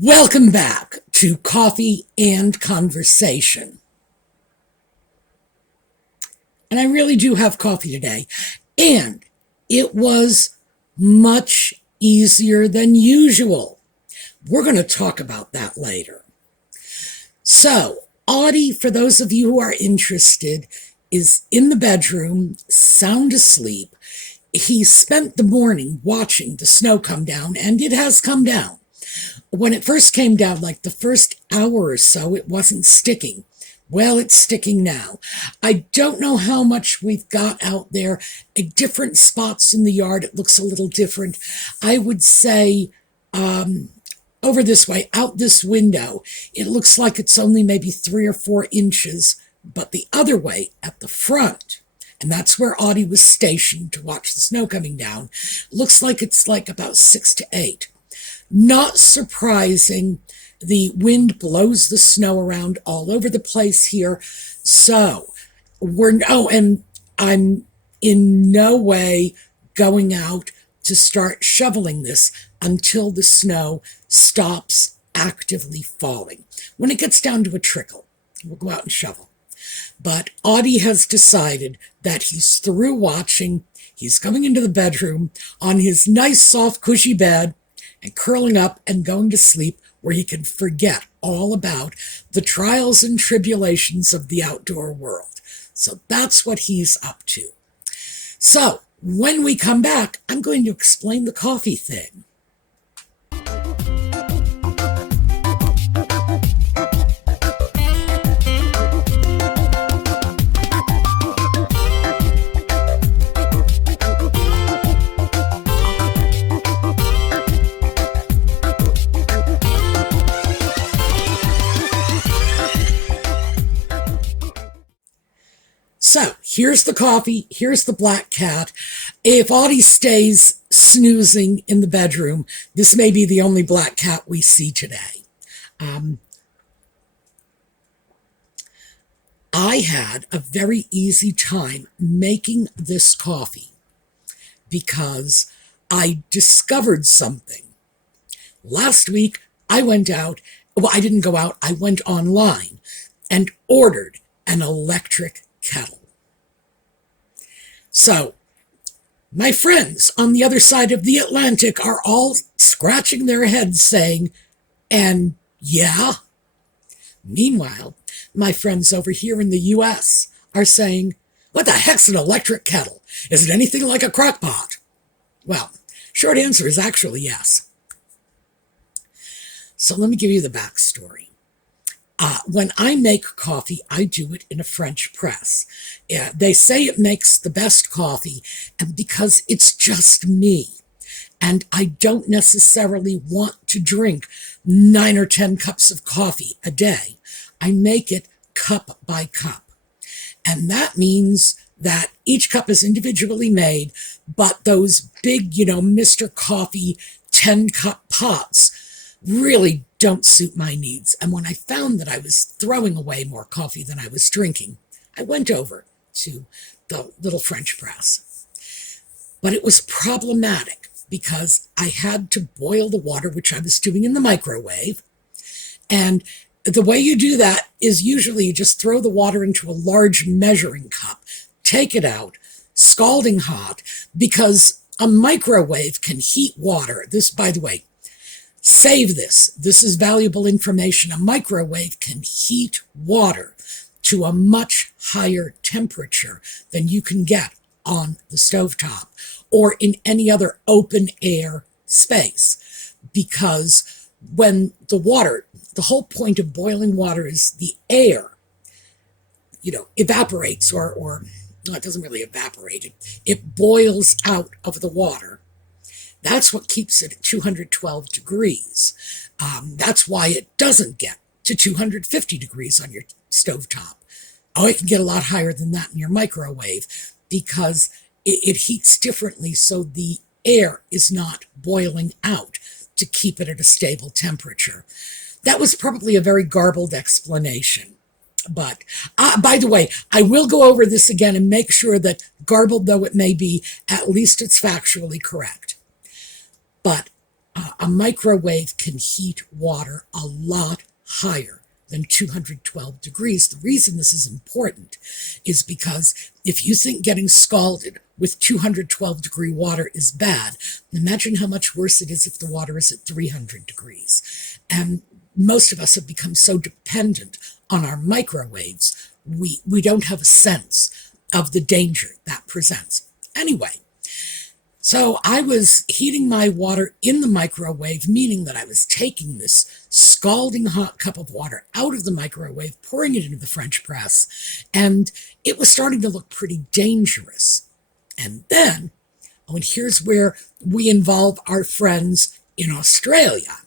Welcome back to Coffee and Conversation. And I really do have coffee today. And it was much easier than usual. We're going to talk about that later. So, Audie, for those of you who are interested, is in the bedroom, sound asleep. He spent the morning watching the snow come down, and it has come down. When it first came down, like the first hour or so, it wasn't sticking. Well, it's sticking now. I don't know how much we've got out there. At different spots in the yard, it looks a little different. I would say over this way, out this window, it looks like it's only maybe 3 or 4 inches. But the other way, at the front, and that's where Audie was stationed to watch the snow coming down, looks like it's like about 6 to 8. Not surprising, the wind blows the snow around all over the place here. So and I'm in no way going out to start shoveling this until the snow stops actively falling. When it gets down to a trickle, we'll go out and shovel. But Audie has decided that he's through watching. He's coming into the bedroom on his nice, soft, cushy bed and curling up and going to sleep where he can forget all about the trials and tribulations of the outdoor world. So that's what he's up to. So when we come back, I'm going to explain the coffee thing. So here's the coffee, here's the black cat. If Audie stays snoozing in the bedroom, this may be the only black cat we see today. I had a very easy time making this coffee because I discovered something. Last week, I went out, I didn't go out, I went online and ordered an electric kettle. So, my friends on the other side of the Atlantic are all scratching their heads saying, and yeah? Meanwhile, my friends over here in the US are saying, what the heck's an electric kettle? Is it anything like a crock pot? Well, short answer is actually yes. So let me give you the backstory. When I make coffee, I do it in a French press. They say it makes the best coffee, and because it's just me, and I don't necessarily want to drink 9 or 10 cups of coffee a day, I make it cup by cup. And that means that each cup is individually made, but those big, Mr. Coffee 10-cup pots really don't suit my needs. And when I found that I was throwing away more coffee than I was drinking, I went over to the little French press. But it was problematic because I had to boil the water, which I was doing in the microwave. And the way you do that is usually you just throw the water into a large measuring cup, take it out, scalding hot, because a microwave can heat water. This, by the way, save this. This is valuable information. A microwave can heat water to a much higher temperature than you can get on the stovetop or in any other open air space. Because when the whole point of boiling water is the air, evaporates or no, it doesn't really evaporate. It boils out of the water. That's what keeps it at 212 degrees. That's why it doesn't get to 250 degrees on your stovetop. Oh, it can get a lot higher than that in your microwave because it heats differently, so the air is not boiling out to keep it at a stable temperature. That was probably a very garbled explanation. But, by the way, I will go over this again and make sure that, garbled though it may be, at least it's factually correct. But A microwave can heat water a lot higher than 212 degrees. The reason this is important is because if you think getting scalded with 212-degree water is bad, imagine how much worse it is if the water is at 300 degrees. And most of us have become so dependent on our microwaves, we don't have a sense of the danger that presents. Anyway, so I was heating my water in the microwave, meaning that I was taking this scalding hot cup of water out of the microwave, pouring it into the French press, and it was starting to look pretty dangerous. And then, and here's where we involve our friends in Australia.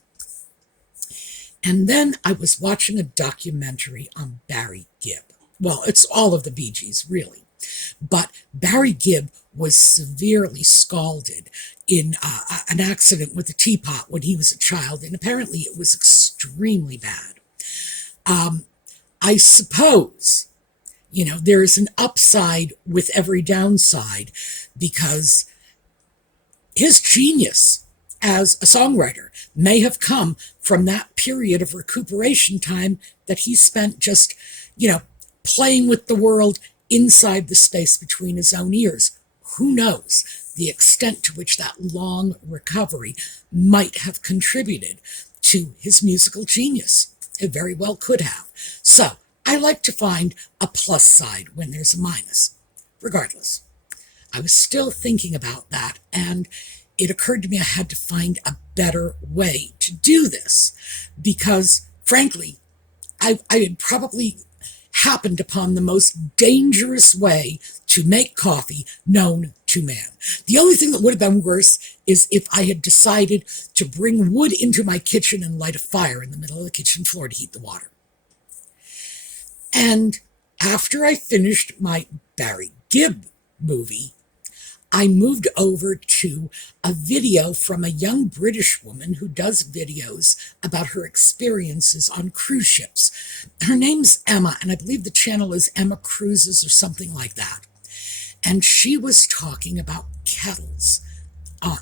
And then I was watching a documentary on Barry Gibb. Well, it's all of the Bee Gees, really. But Barry Gibb was severely scalded in an accident with a teapot when he was a child, and apparently it was extremely bad. I suppose, there is an upside with every downside, because his genius as a songwriter may have come from that period of recuperation time that he spent just, playing with the world inside the space between his own ears. Who knows the extent to which that long recovery might have contributed to his musical genius. It very well could have. So I like to find a plus side when there's a minus. Regardless, I was still thinking about that, and it occurred to me I had to find a better way to do this, because frankly, I had probably happened upon the most dangerous way to make coffee known to man. The only thing that would have been worse is if I had decided to bring wood into my kitchen and light a fire in the middle of the kitchen floor to heat the water. And after I finished my Barry Gibb movie, I moved over to a video from a young British woman who does videos about her experiences on cruise ships. Her name's Emma, and I believe the channel is Emma Cruises or something like that. And she was talking about kettles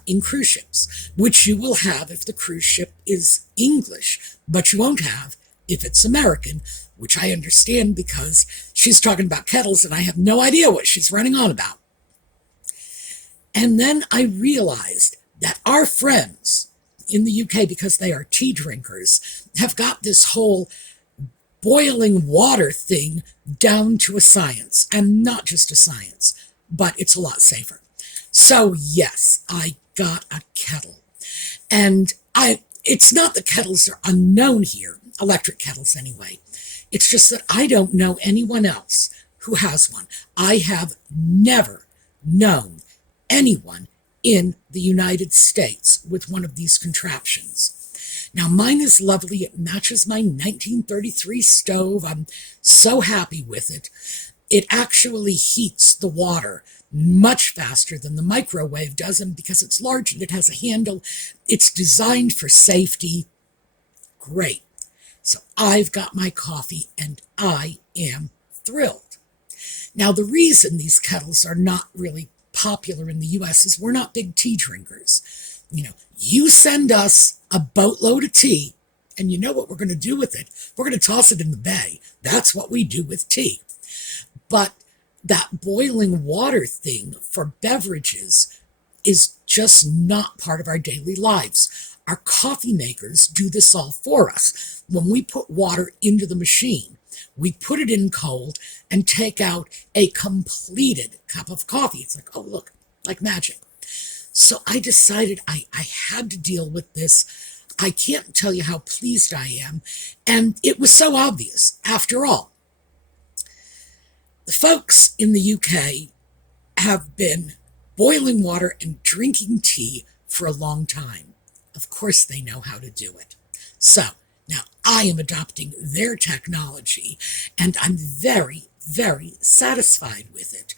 in cruise ships, which you will have if the cruise ship is English, but you won't have if it's American, which I understand because she's talking about kettles and I have no idea what she's running on about. And then I realized that our friends in the UK, because they are tea drinkers, have got this whole boiling water thing down to a science, and not just a science, but it's a lot safer. So yes, I got a kettle. And it's not that kettles are unknown here, electric kettles anyway. It's just that I don't know anyone else who has one. I have never known anyone in the United States with one of these contraptions. Now, mine is lovely. It matches my 1933 stove. I'm so happy with it. It actually heats the water much faster than the microwave does, and because it's large and it has a handle, it's designed for safety. Great. So I've got my coffee and I am thrilled. Now, the reason these kettles are not really popular in the U.S. is we're not big tea drinkers. You send us a boatload of tea, and you know what we're going to do with it? We're going to toss it in the bay. That's what we do with tea. But that boiling water thing for beverages is just not part of our daily lives. Our coffee makers do this all for us. When we put water into the machine, we put it in cold and take out a completed cup of coffee. It's like, oh, look, like magic. So I decided I had to deal with this. I can't tell you how pleased I am. And it was so obvious. After all, the folks in the UK have been boiling water and drinking tea for a long time. Of course they know how to do it. So now I am adopting their technology, and I'm very, very satisfied with it.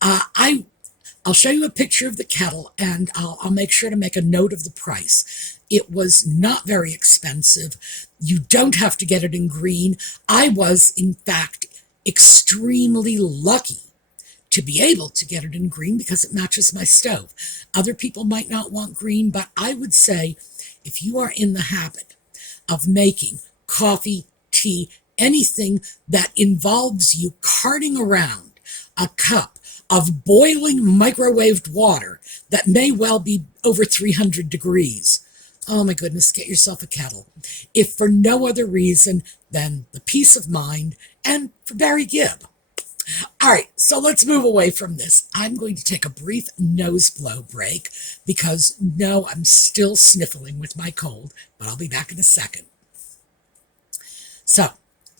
I'll show you a picture of the kettle, and I'll make sure to make a note of the price. It was not very expensive. You don't have to get it in green. I was, in fact, extremely lucky to be able to get it in green because it matches my stove. Other people might not want green, but I would say if you are in the habit of making coffee, tea, anything that involves you carting around a cup of boiling microwaved water that may well be over 300 degrees, oh my goodness, get yourself a kettle. If for no other reason than the peace of mind and for Barry Gibb. All right, so let's move away from this. I'm going to take a brief nose blow break because, no, I'm still sniffling with my cold, but I'll be back in a second. So,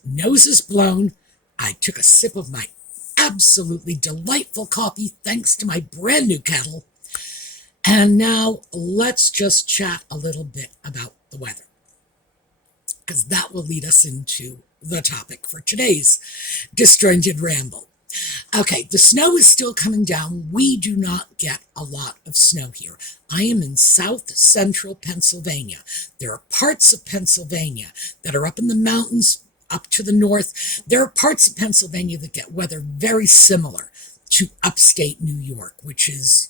nose is blown. I took a sip of my absolutely delightful coffee thanks to my brand new kettle. And now let's just chat a little bit about the weather, because that will lead us into the topic for today's disjointed ramble. Okay, the snow is still coming down. We do not get a lot of snow here. I am in south central Pennsylvania. There are parts of Pennsylvania that are up in the mountains, up to the north. There are parts of Pennsylvania that get weather very similar to upstate New York, which is,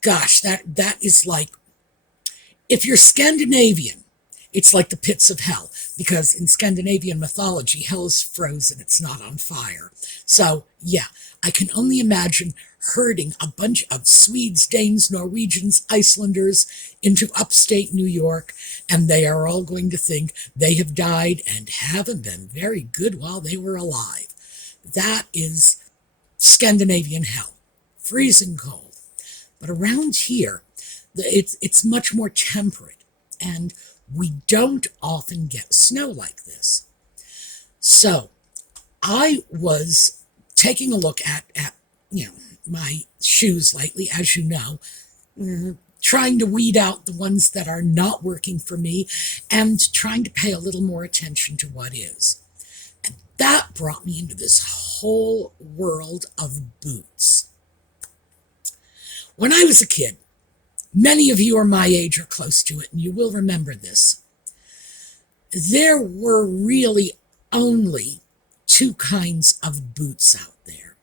gosh, that is like, if you're Scandinavian, it's like the pits of hell, because in Scandinavian mythology, hell is frozen, it's not on fire. So, yeah, I can only imagine herding a bunch of Swedes, Danes, Norwegians, Icelanders into upstate New York, and they are all going to think they have died and haven't been very good while they were alive. That is Scandinavian hell, freezing cold. But around here, it's much more temperate, and we don't often get snow like this. So I was taking a look at my shoes lately, as you know, trying to weed out the ones that are not working for me and trying to pay a little more attention to what is. And that brought me into this whole world of boots. When I was a kid, many of you are my age or close to it, and you will remember this. There were really only two kinds of boots out there.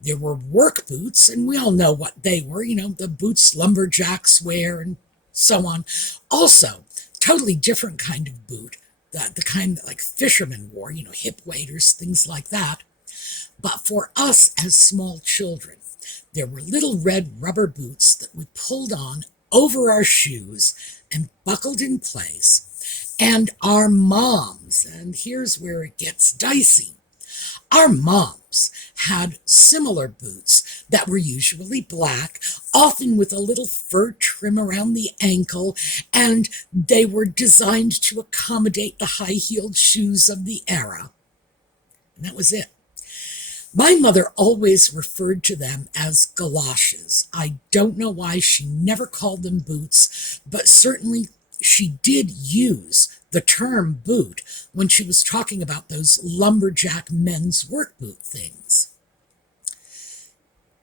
There were work boots, and we all know what they were, the boots lumberjacks wear and so on. Also, totally different kind of boot, the kind that like fishermen wore, hip waders, things like that. But for us as small children, there were little red rubber boots that we pulled on over our shoes and buckled in place. And our moms, and here's where it gets dicey, our moms had similar boots that were usually black, often with a little fur trim around the ankle, and they were designed to accommodate the high-heeled shoes of the era. And that was it. My mother always referred to them as galoshes. I don't know why she never called them boots, but certainly she did use the term boot when she was talking about those lumberjack men's work boot things.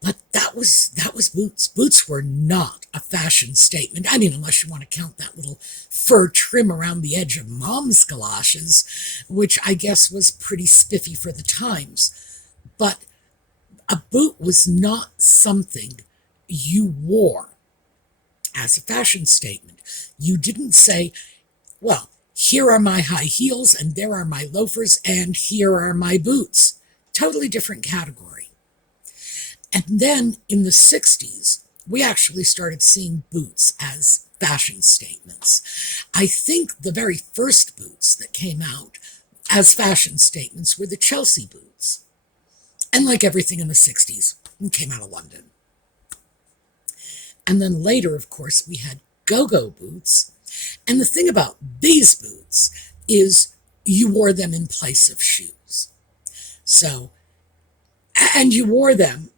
But that was boots. Boots were not a fashion statement. I mean, unless you want to count that little fur trim around the edge of mom's galoshes, which I guess was pretty spiffy for the times. But a boot was not something you wore as a fashion statement. You didn't say, well, here are my high heels, and there are my loafers, and here are my boots. Totally different category. And then in the 60s, we actually started seeing boots as fashion statements. I think the very first boots that came out as fashion statements were the Chelsea boots. And like everything in the 60s, it came out of London. And then later, of course, we had go-go boots. And the thing about these boots is you wore them in place of shoes. So, and you wore them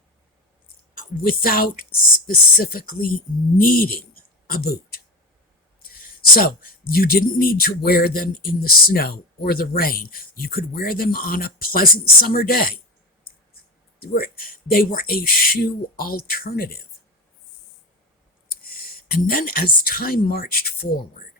without specifically needing a boot. So you didn't need to wear them in the snow or the rain. You could wear them on a pleasant summer day. They were a shoe alternative. And then as time marched forward,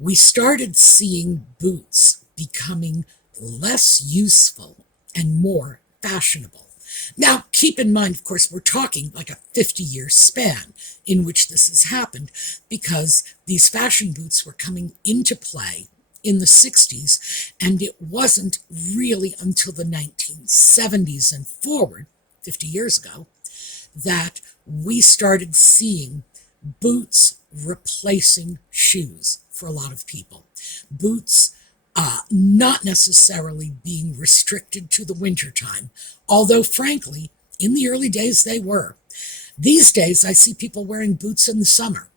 we started seeing boots becoming less useful and more fashionable. Now, keep in mind, of course, we're talking like a 50-year span in which this has happened, because these fashion boots were coming into play in the 60s, and it wasn't really until the 1970s and forward, 50 years ago, that we started seeing boots replacing shoes for a lot of people. Boots not necessarily being restricted to the winter time, although frankly, in the early days they were. These days I see people wearing boots in the summer.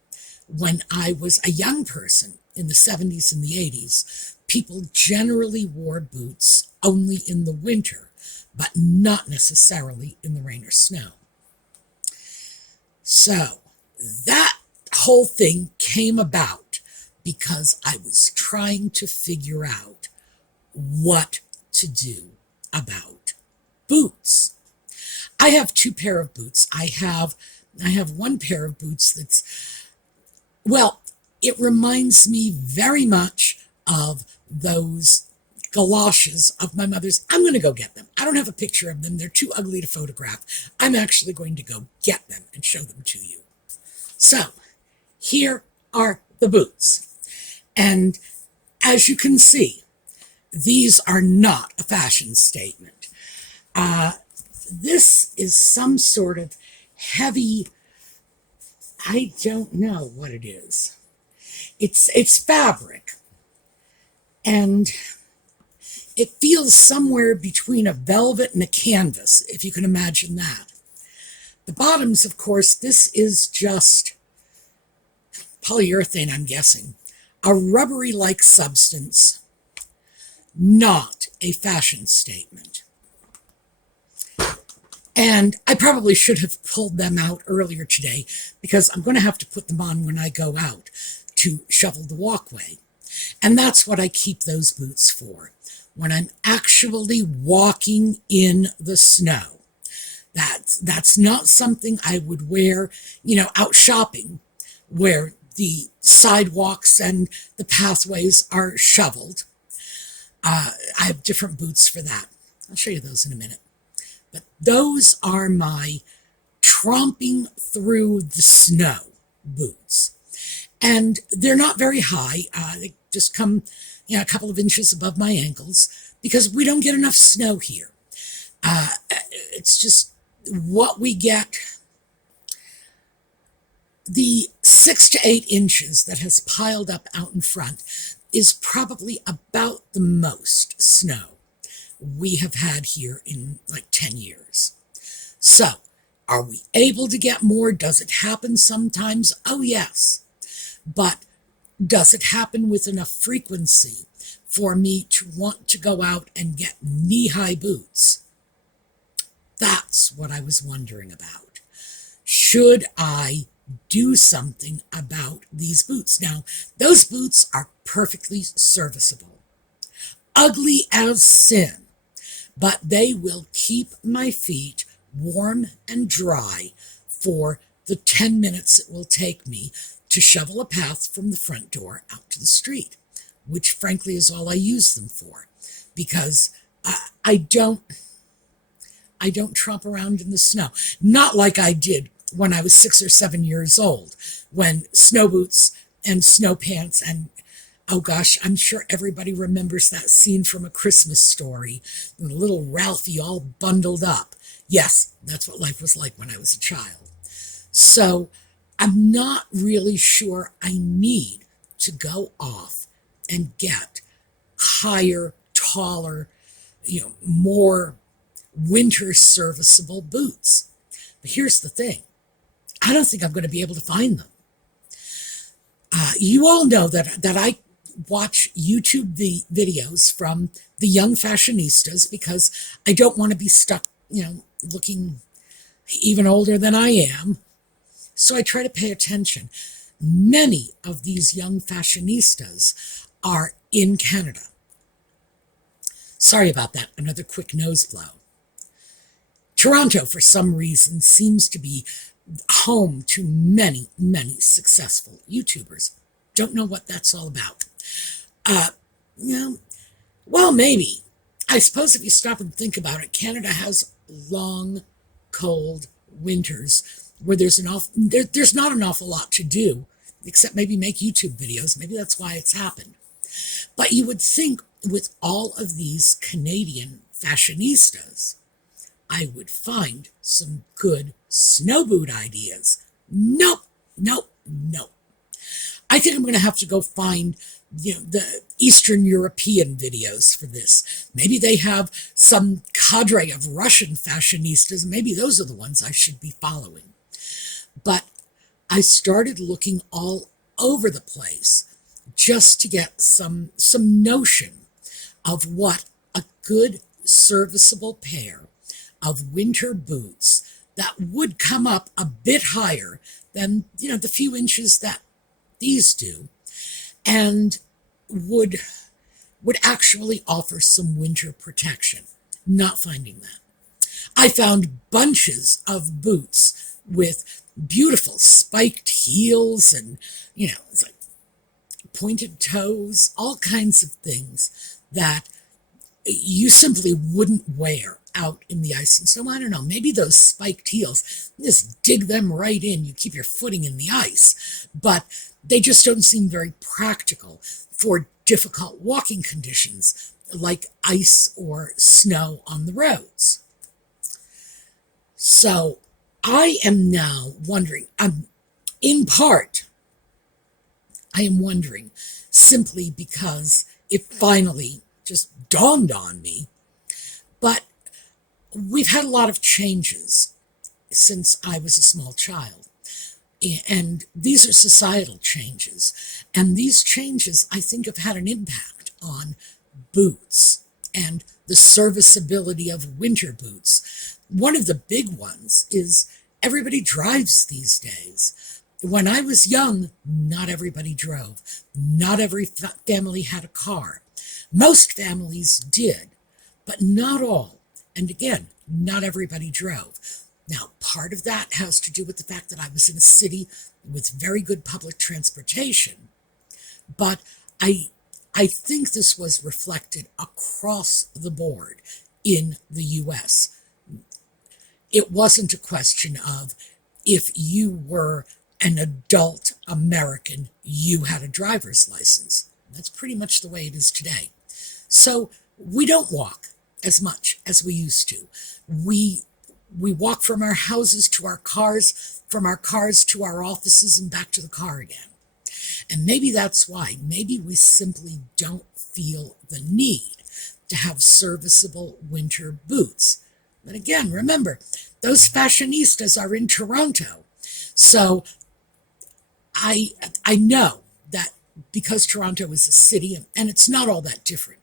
When I was a young person in the 70s and the 80s, people generally wore boots only in the winter, but not necessarily in the rain or snow. So that whole thing came about because I was trying to figure out what to do about boots. I have two pair of boots. I have one pair of boots that's, well, it reminds me very much of those galoshes of my mother's. I'm going to go get them. I don't have a picture of them. They're too ugly to photograph. I'm actually going to go get them and show them to you. So here are the boots. And as you can see, these are not a fashion statement. This is some sort of heavy, I don't know what it is. It's fabric, and it feels somewhere between a velvet and a canvas, if you can imagine that. The bottoms, of course, this is just polyurethane, I'm guessing. A rubbery-like substance, not a fashion statement. And I probably should have pulled them out earlier today, because I'm going to have to put them on when I go out to shovel the walkway. And that's what I keep those boots for, when I'm actually walking in the snow. That's not something I would wear, out shopping, where the sidewalks and the pathways are shoveled. I have different boots for that. I'll show you those in a minute. But those are my tromping through the snow boots. And they're not very high. They just come a couple of inches above my ankles, because we don't get enough snow here. It's just what we get. The 6 to 8 inches that has piled up out in front is probably about the most snow we have had here in like 10 years. So, are we able to get more? Does it happen sometimes? Oh, yes. But does it happen with enough frequency for me to want to go out and get knee-high boots? That's what I was wondering about. Should I do something about these boots? Now, those boots are perfectly serviceable. Ugly as sin, but they will keep my feet warm and dry for the 10 minutes it will take me to shovel a path from the front door out to the street, which frankly is all I use them for, because I don't tromp around in the snow. Not like I did when I was 6 or 7 years old, when snow boots and snow pants and, oh gosh, I'm sure everybody remembers that scene from A Christmas Story, and little Ralphie all bundled up. Yes, that's what life was like when I was a child. So I'm not really sure I need to go off and get higher, taller, more winter serviceable boots. But here's the thing. I don't think I'm going to be able to find them. You all know that I watch YouTube videos from the young fashionistas, because I don't want to be stuck, looking even older than I am. So I try to pay attention. Many of these young fashionistas are in Canada. Sorry about that, another quick nose blow. Toronto, for some reason, seems to be home to many, many successful YouTubers. Don't know what that's all about. Well, maybe. I suppose if you stop and think about it, Canada has long, cold winters where there's there's not an awful lot to do, except maybe make YouTube videos. Maybe that's why it's happened. But you would think with all of these Canadian fashionistas, I would find some good snow boot ideas. Nope, nope, nope. I think I'm going to have to go find, the Eastern European videos for this. Maybe they have some cadre of Russian fashionistas. Maybe those are the ones I should be following. But I started looking all over the place just to get some notion of what a good serviceable pair of winter boots that would come up a bit higher than, the few inches that these do, and would actually offer some winter protection. Not finding that. I found bunches of boots with beautiful spiked heels and, it's like pointed toes, all kinds of things that you simply wouldn't wear out in the ice and snow. I don't know, maybe those spiked heels, just dig them right in, you keep your footing in the ice, but they just don't seem very practical for difficult walking conditions like ice or snow on the roads. So I am now wondering, in part, I am wondering simply because it finally just dawned on me, but we've had a lot of changes since I was a small child. And these are societal changes. And these changes, I think, have had an impact on boots and the serviceability of winter boots. One of the big ones is everybody drives these days. When I was young, not everybody drove. Not every family had a car. Most families did, but not all. And again, not everybody drove. Now, part of that has to do with the fact that I was in a city with very good public transportation, but I think this was reflected across the board in the U.S. It wasn't a question of if you were an adult American, you had a driver's license. That's pretty much the way it is today. So we don't walk as much as we used to. We walk from our houses to our cars, from our cars to our offices and back to the car again. And maybe that's why. Maybe we simply don't feel the need to have serviceable winter boots. But again, remember, those fashionistas are in Toronto. So I know that because Toronto is a city, and it's not all that different.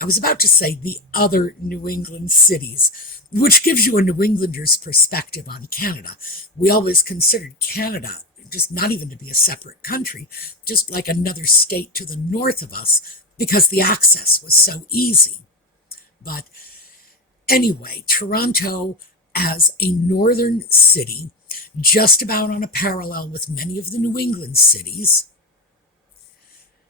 I was about to say the other New England cities, which gives you a New Englander's perspective on Canada. We always considered Canada just not even to be a separate country, just like another state to the north of us, because the access was so easy. But anyway, Toronto as a northern city, just about on a parallel with many of the New England cities,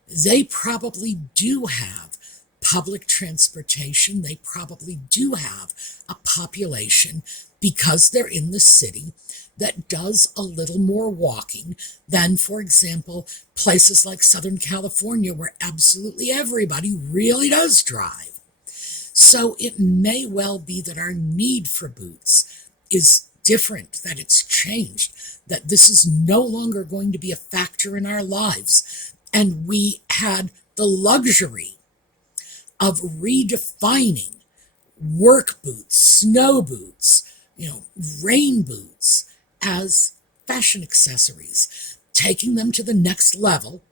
they probably do have public transportation. They probably do have a population, because they're in the city, that does a little more walking than, for example, places like Southern California, where absolutely everybody really does drive. So it may well be that our need for boots is different, that it's changed, that this is no longer going to be a factor in our lives. And we had the luxury of redefining work boots, snow boots, rain boots as fashion accessories, taking them to the next level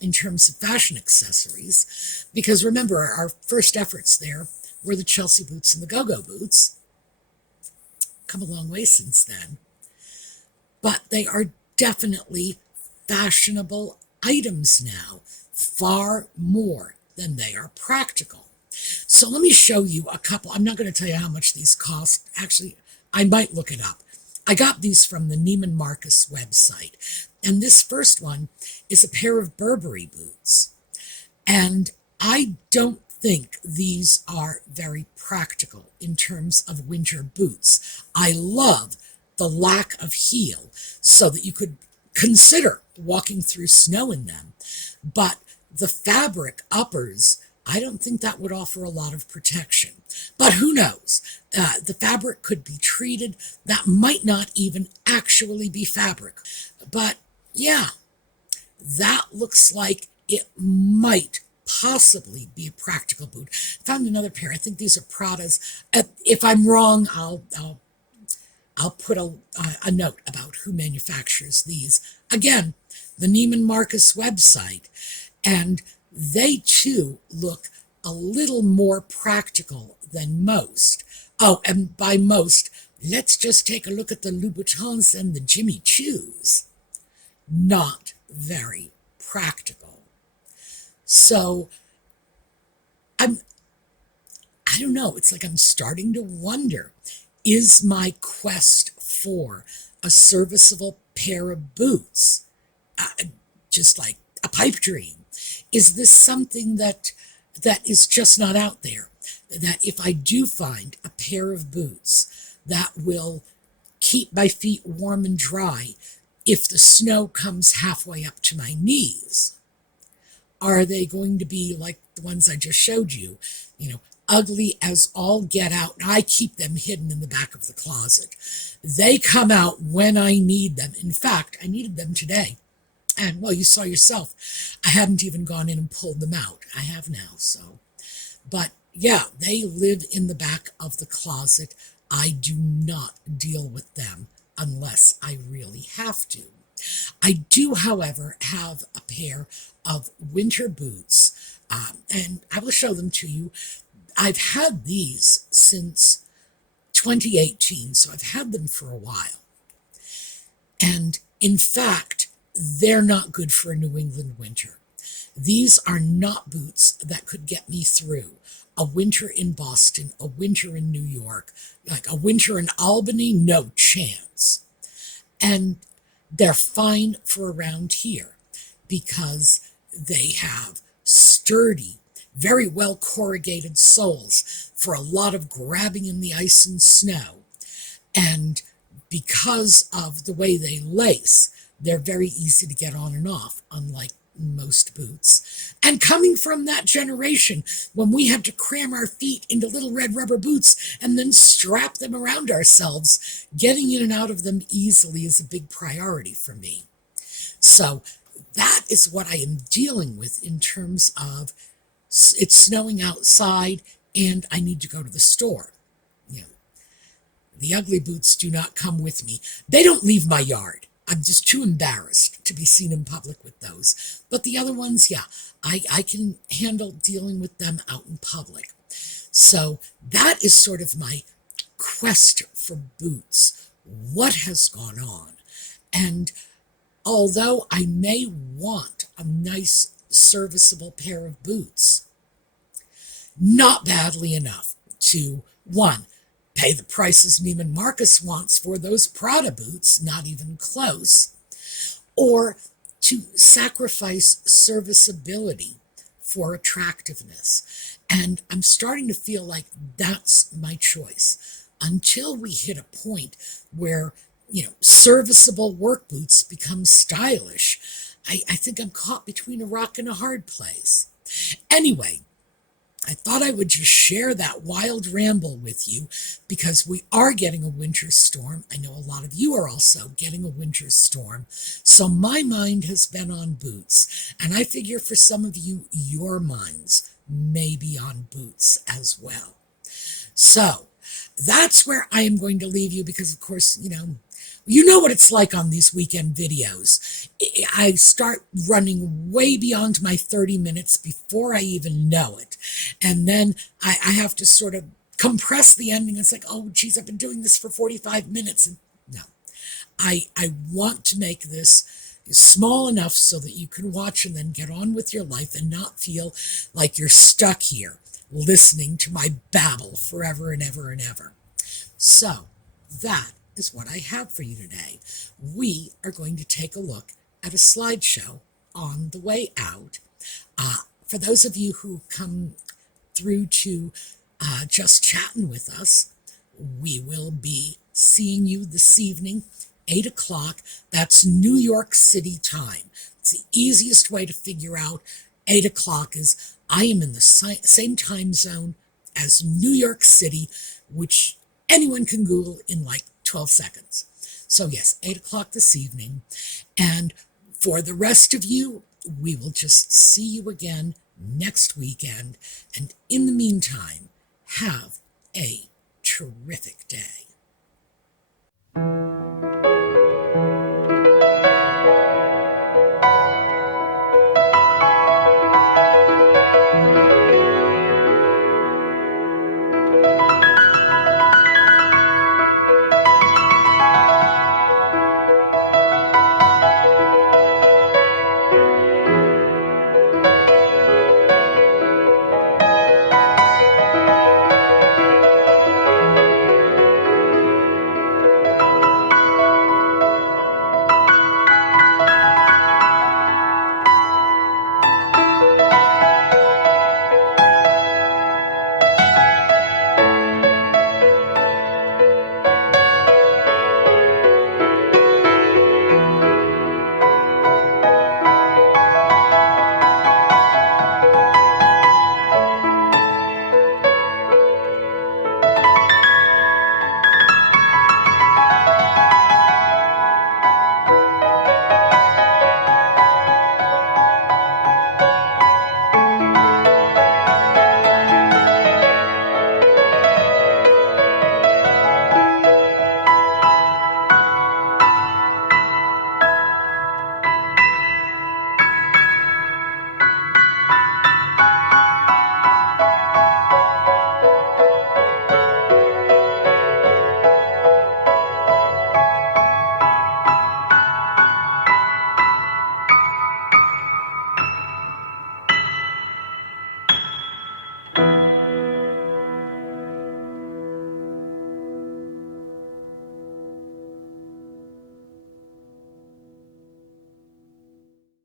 in terms of fashion accessories. Because remember, our first efforts there were the Chelsea boots and the go-go boots. Come a long way since then. But they are definitely fashionable items now, far more than they are practical. So let me show you a couple. I'm not going to tell you how much these cost. Actually, I might look it up. I got these from the Neiman Marcus website. And this first one is a pair of Burberry boots. And I don't think these are very practical in terms of winter boots. I love the lack of heel so that you could consider walking through snow in them. But the fabric uppers, I don't think that would offer a lot of protection. But who knows? The fabric could be treated. That might not even actually be fabric. But yeah, that looks like it might possibly be a practical boot. I found another pair. I think these are Prada's. If I'm wrong, I'll put a note about who manufactures these. Again, the Neiman Marcus website. And they too look a little more practical than most. Oh, and by most, let's just take a look at the Louboutins and the Jimmy Choos. Not very practical. So I don't know, it's like I'm starting to wonder, is my quest for a serviceable pair of boots just like a pipe dream? Is this something that is just not out there? That if I do find a pair of boots that will keep my feet warm and dry if the snow comes halfway up to my knees, are they going to be like the ones I just showed you, ugly as all get out? I keep them hidden in the back of the closet. They come out when I need them. In fact, I needed them today. And, well, you saw yourself, I hadn't even gone in and pulled them out. I have now, so. But, yeah, they live in the back of the closet. I do not deal with them unless I really have to. I do, however, have a pair of winter boots, and I will show them to you. I've had these since 2018, so I've had them for a while. And, in fact, they're not good for a New England winter. These are not boots that could get me through a winter in Boston, a winter in New York, like a winter in Albany, no chance. And they're fine for around here because they have sturdy, very well corrugated soles for a lot of grabbing in the ice and snow. And because of the way they lace, they're very easy to get on and off, unlike most boots. And coming from that generation, when we had to cram our feet into little red rubber boots and then strap them around ourselves, getting in and out of them easily is a big priority for me. So that is what I am dealing with in terms of it's snowing outside and I need to go to the store. The ugly boots do not come with me. They don't leave my yard. I'm just too embarrassed to be seen in public with those. But the other ones, yeah, I can handle dealing with them out in public. So that is sort of my quest for boots. What has gone on? And although I may want a nice, serviceable pair of boots, not badly enough to, one, pay the prices Neiman Marcus wants for those Prada boots, not even close, or to sacrifice serviceability for attractiveness. And I'm starting to feel like that's my choice. Until we hit a point where, serviceable work boots become stylish, I think I'm caught between a rock and a hard place. Anyway, I thought I would just share that wild ramble with you because we are getting a winter storm. I know a lot of you are also getting a winter storm. So my mind has been on boots. And I figure for some of you, your minds may be on boots as well. So that's where I am going to leave you because, of course, you know what it's like on these weekend videos. I start running way beyond my 30 minutes before I even know it. And then I have to sort of compress the ending. It's like, oh, geez, I've been doing this for 45 minutes. And no, I want to make this small enough so that you can watch and then get on with your life and not feel like you're stuck here listening to my babble forever and ever and ever. So that is what I have for you today. We are going to take a look at a slideshow on the way out. For those of you who come through to just chatting with us. We will be seeing you this evening, 8 o'clock. That's New York City time. It's the easiest way to figure out 8 o'clock is I am in the same time zone as New York City, which anyone can Google in like 12 seconds. So yes, 8 o'clock this evening. And for the rest of you, we will just see you again next weekend. And in the meantime, have a terrific day.